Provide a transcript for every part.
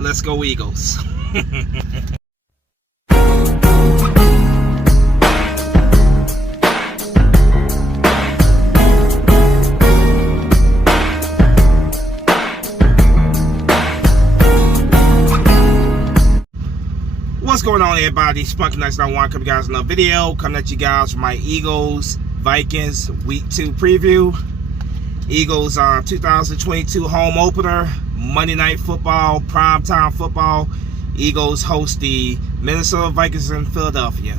Let's go Eagles. What's going on, everybody? Spunky Nights 91 coming guys another video. Coming at you guys from my Eagles Vikings Week 2 preview. Eagles 2022 home opener, Monday Night Football, primetime football. Eagles host the Minnesota Vikings in Philadelphia.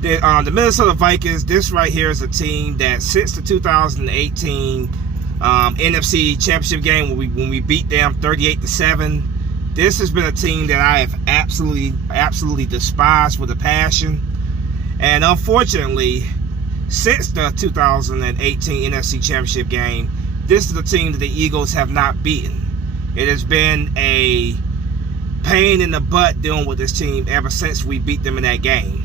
The Minnesota Vikings, this right here is a team that since the 2018 NFC Championship game when we beat them 38-7, this has been a team that I have absolutely despised with a passion. And unfortunately, since the 2018 NFC Championship game, this is the team that the Eagles have not beaten. It has been a pain in the butt dealing with this team ever since we beat them in that game.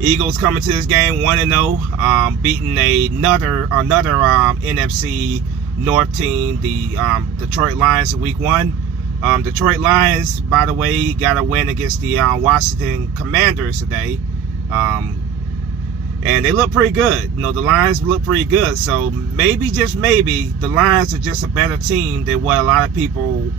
Eagles coming to this game 1-0, beating another NFC North team, the Detroit Lions in Week 1. Detroit Lions, by the way, got a win against the Washington Commanders today. And they look pretty good. You know, the Lions look pretty good. So maybe, just maybe, the Lions are just a better team than what a lot of people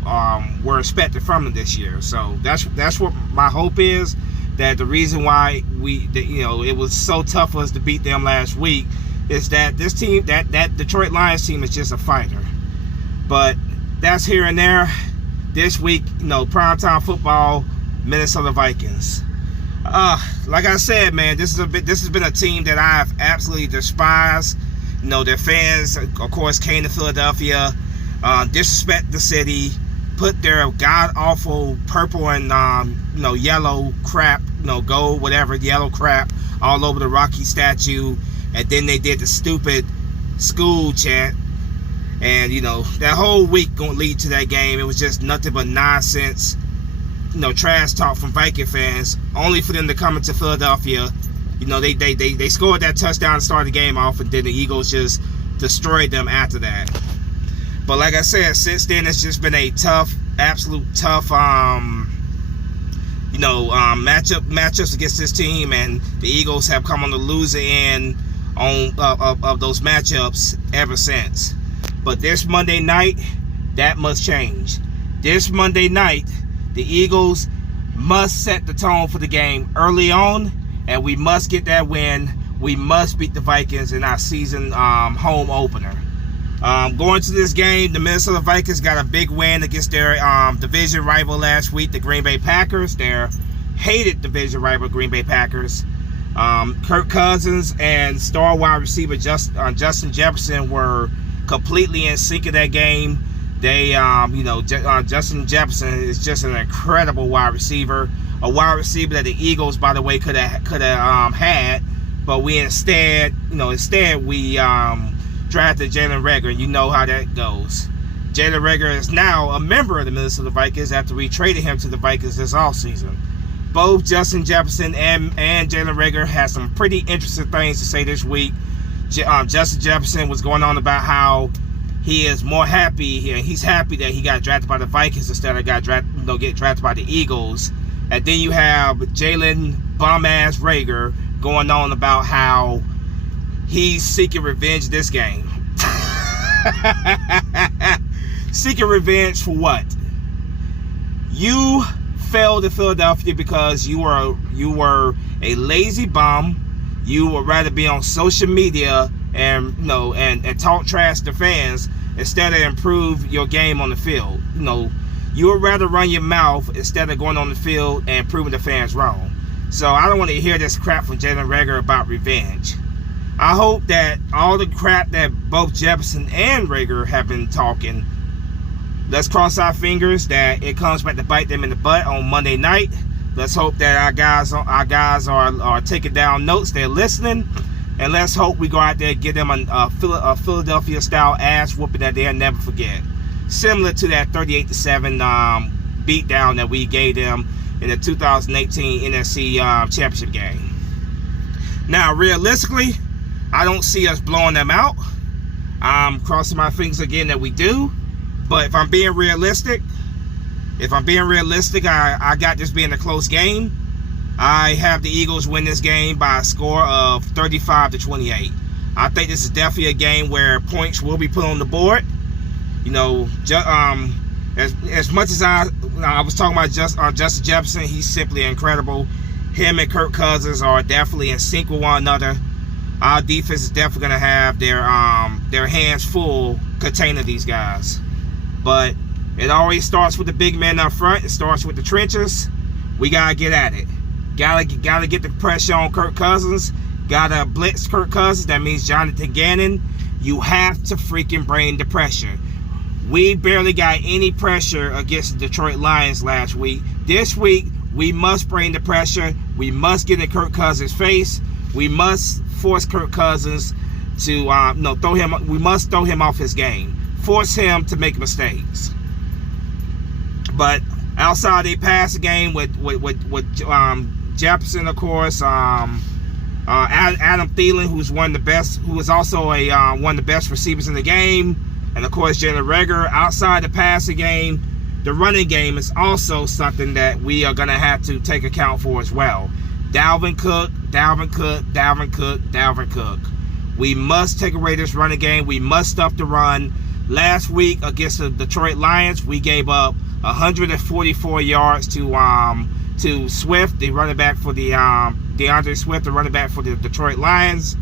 were expecting from them this year. So that's what my hope is. That the reason why it was so tough for us to beat them last week is that this team, that Detroit Lions team, is just a fighter. But that's here and there. This week, primetime football, Minnesota Vikings. Like I said, man, this has been a team that I've absolutely despised. Their fans, of course, came to Philadelphia, disrespect the city, put their god-awful purple and yellow crap, gold, whatever, yellow crap all over the Rocky statue. And then they did the stupid school chant. And, that whole week going to lead to that game. It was just nothing but nonsense, trash talk from Viking fans, only for them to come into Philadelphia. They scored that touchdown to start the game off, and then the Eagles just destroyed them after that. But like I said, since then, it's just been a absolute tough, matchups against this team, and the Eagles have come on the loser end of those matchups ever since. But this Monday night, that must change. This Monday night, the Eagles must set the tone for the game early on, and we must get that win. We must beat the Vikings in our season home opener. Going to this game, the Minnesota Vikings got a big win against their division rival last week, the Green Bay Packers. Their hated division rival, Green Bay Packers. Kirk Cousins and star wide receiver Justin Jefferson were completely in sync of that game. They, Justin Jefferson is just an incredible wide receiver, a wide receiver that the Eagles, by the way, could have had, but we instead we drafted Jalen Reagor. You know how that goes. Jalen Reagor is now a member of the Minnesota Vikings after we traded him to the Vikings this offseason. Both Justin Jefferson and Jalen Reagor had some pretty interesting things to say this week. Justin Jefferson was going on about how he is more happy. He's happy that he got drafted by the Vikings instead of get drafted by the Eagles. And then you have Jalen bum-ass Reagor going on about how he's seeking revenge this game. Seeking revenge for what? You failed in Philadelphia because you were a lazy bum. You would rather be on social media and talk trash to fans instead of improve your game on the field. You would rather run your mouth instead of going on the field and proving the fans wrong. So I don't want to hear this crap from Jalen Reagor about revenge. I hope that all the crap that both Jefferson and Reagor have been talking, let's cross our fingers that it comes back to bite them in the butt on Monday night. Let's hope that our guys are taking down notes, they're listening, and let's hope we go out there and give them a Philadelphia-style ass whooping that they'll never forget. Similar to that 38-7 beatdown that we gave them in the 2018 NFC Championship game. Now, realistically, I don't see us blowing them out. I'm crossing my fingers again that we do. But if I'm being realistic, I got this being a close game. I have the Eagles win this game by a score of 35-28. I think this is definitely a game where points will be put on the board. You know, as much as I was talking about Justin Jefferson, he's simply incredible. Him and Kirk Cousins are definitely in sync with one another. Our defense is definitely going to have their hands full containing these guys. But it always starts with the big men up front. It starts with the trenches. We got to get at it. Gotta get the pressure on Kirk Cousins. Gotta blitz Kirk Cousins. That means Jonathan Gannon. You have to freaking bring the pressure. We barely got any pressure against the Detroit Lions last week. This week, we must bring the pressure. We must get in Kirk Cousins' face. We must force Kirk Cousins to throw him. We must throw him off his game. Force him to make mistakes. But outside they pass the game with Jefferson, of course, Adam Thielen, who is also one of the best receivers in the game, and of course Jalen Reagor. Outside the passing game, the running game is also something that we are going to have to take account for as well. Dalvin Cook. We must take away this running game. We must stop the run. Last week against the Detroit Lions, we gave up 144 yards to Swift, the running back for the DeAndre Swift, the running back for the Detroit Lions.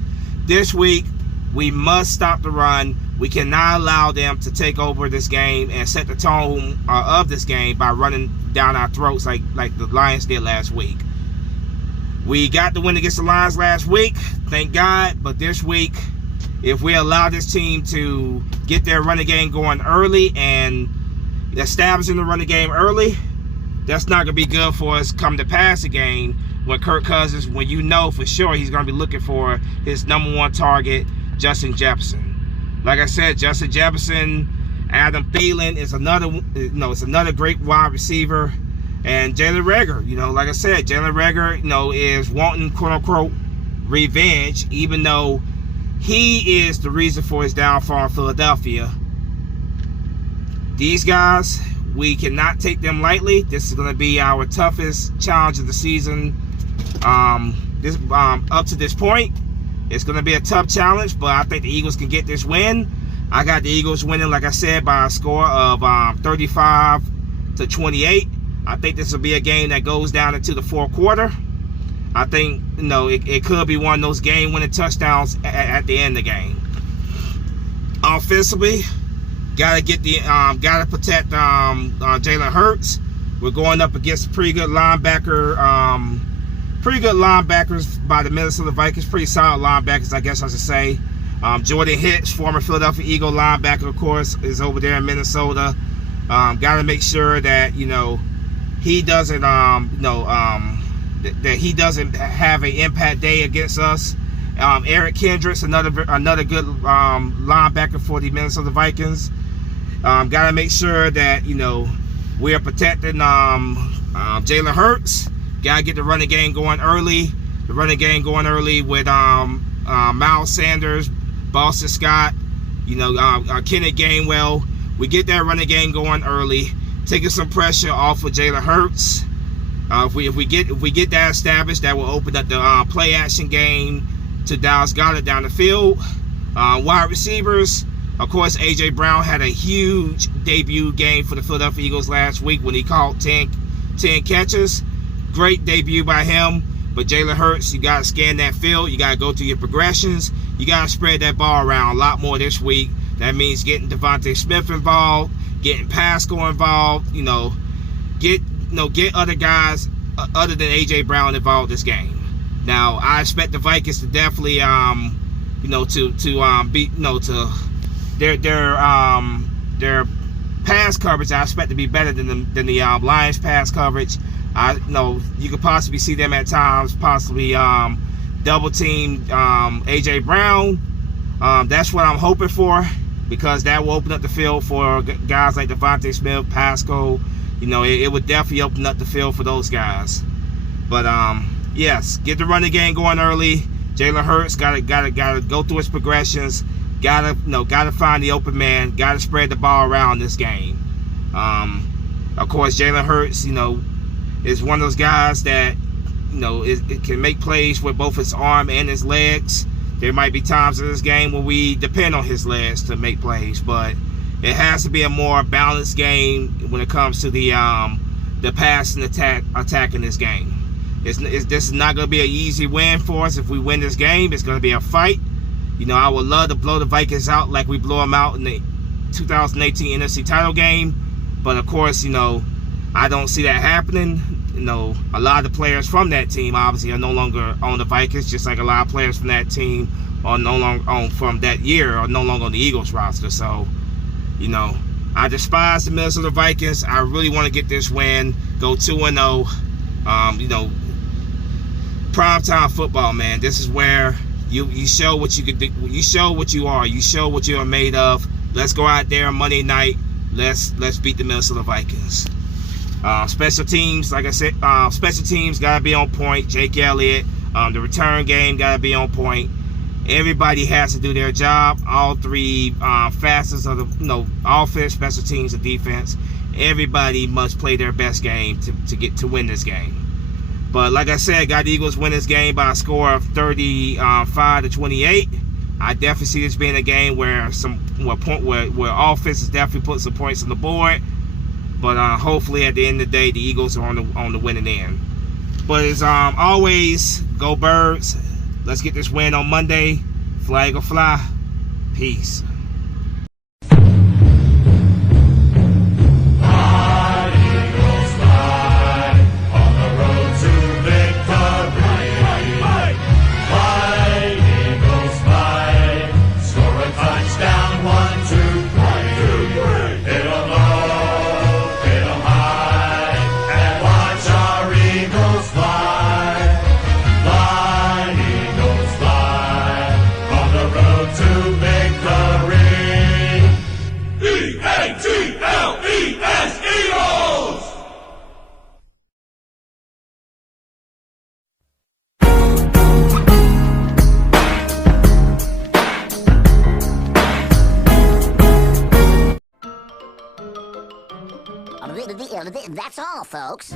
This week, we must stop the run. We cannot allow them to take over this game and set the tone of this game by running down our throats like the Lions did last week. We got the win against the Lions last week, thank God. But this week, if we allow this team to get their running game going early and establishing the running game early, that's not going to be good for us come to pass the game when Kirk Cousins, when you know for sure he's going to be looking for his number one target, Justin Jefferson. Like I said, Justin Jefferson, Adam Thielen is another great wide receiver. And Jalen Reagor, like I said, Jalen Reagor, is wanting quote-unquote revenge, even though he is the reason for his downfall in Philadelphia. These guys, we cannot take them lightly. This is going to be our toughest challenge of the season. Up to this point, it's going to be a tough challenge, but I think the Eagles can get this win. I got the Eagles winning, like I said, by a score of 35-28. I think this will be a game that goes down into the fourth quarter. I think it could be one of those game-winning touchdowns at the end of the game. Offensively, gotta protect Jalen Hurts. We're going up against pretty good linebackers by the Minnesota Vikings. Pretty solid linebackers, I guess I should say. Jordan Hicks, former Philadelphia Eagle linebacker, of course, is over there in Minnesota. Gotta make sure that he doesn't that he doesn't have an impact day against us. Eric Kendricks, another good linebacker for the Minnesota Vikings. Got to make sure that we are protecting Jalen Hurts. Got to get the running game going early. The running game going early with Miles Sanders, Boston Scott, Kenneth Gainwell. We get that running game going early, taking some pressure off of Jalen Hurts. If we get that established, that will open up the play action game to Dallas Goedert down the field. Wide receivers, of course, A.J. Brown had a huge debut game for the Philadelphia Eagles last week when he caught 10 catches. Great debut by him. But Jalen Hurts, you got to scan that field. You got to go through your progressions. You got to spread that ball around a lot more this week. That means getting Devontae Smith involved, getting Pascal involved. Get other guys other than A.J. Brown involved this game. Now, I expect the Vikings to definitely, their pass coverage. I expect to be better than the Lions pass coverage. You could possibly see them at times possibly double team A.J. Brown. That's what I'm hoping for, because that will open up the field for guys like Devontae Smith, Pascal. It would definitely open up the field for those guys. But yes, get the running game going early. Jalen Hurts gotta go through his progressions. gotta find the open man. Gotta spread the ball around this game. Of course, Jalen Hurts, is one of those guys that, it can make plays with both his arm and his legs. There might be times in this game where we depend on his legs to make plays, but it has to be a more balanced game when it comes to the pass and attack in this game. This is not going to be an easy win for us. If we win this game, it's going to be a fight. I would love to blow the Vikings out like we blew them out in the 2018 NFC title game. But of course, I don't see that happening. A lot of the players from that team obviously are no longer on the Vikings, just like a lot of players from that team are no longer from that year are no longer on the Eagles roster. So, I despise the Minnesota Vikings. I really want to get this win, go 2-0. Primetime football, man. This is where you show what you can do. You show what you are. You show what you are made of. Let's go out there on Monday night. Let's beat the Minnesota Vikings. Special teams, like I said, special teams gotta be on point. Jake Elliott, the return game gotta be on point. Everybody has to do their job. All three facets of the offense, special teams, and defense. Everybody must play their best game to win this game. But like I said, got the Eagles win this game by a score of 35-28. I definitely see this being a game where where offense is definitely putting some points on the board. But hopefully at the end of the day, the Eagles are on the winning end. But as always, go Birds. Let's get this win on Monday. Flag will fly. Peace. That's all, folks.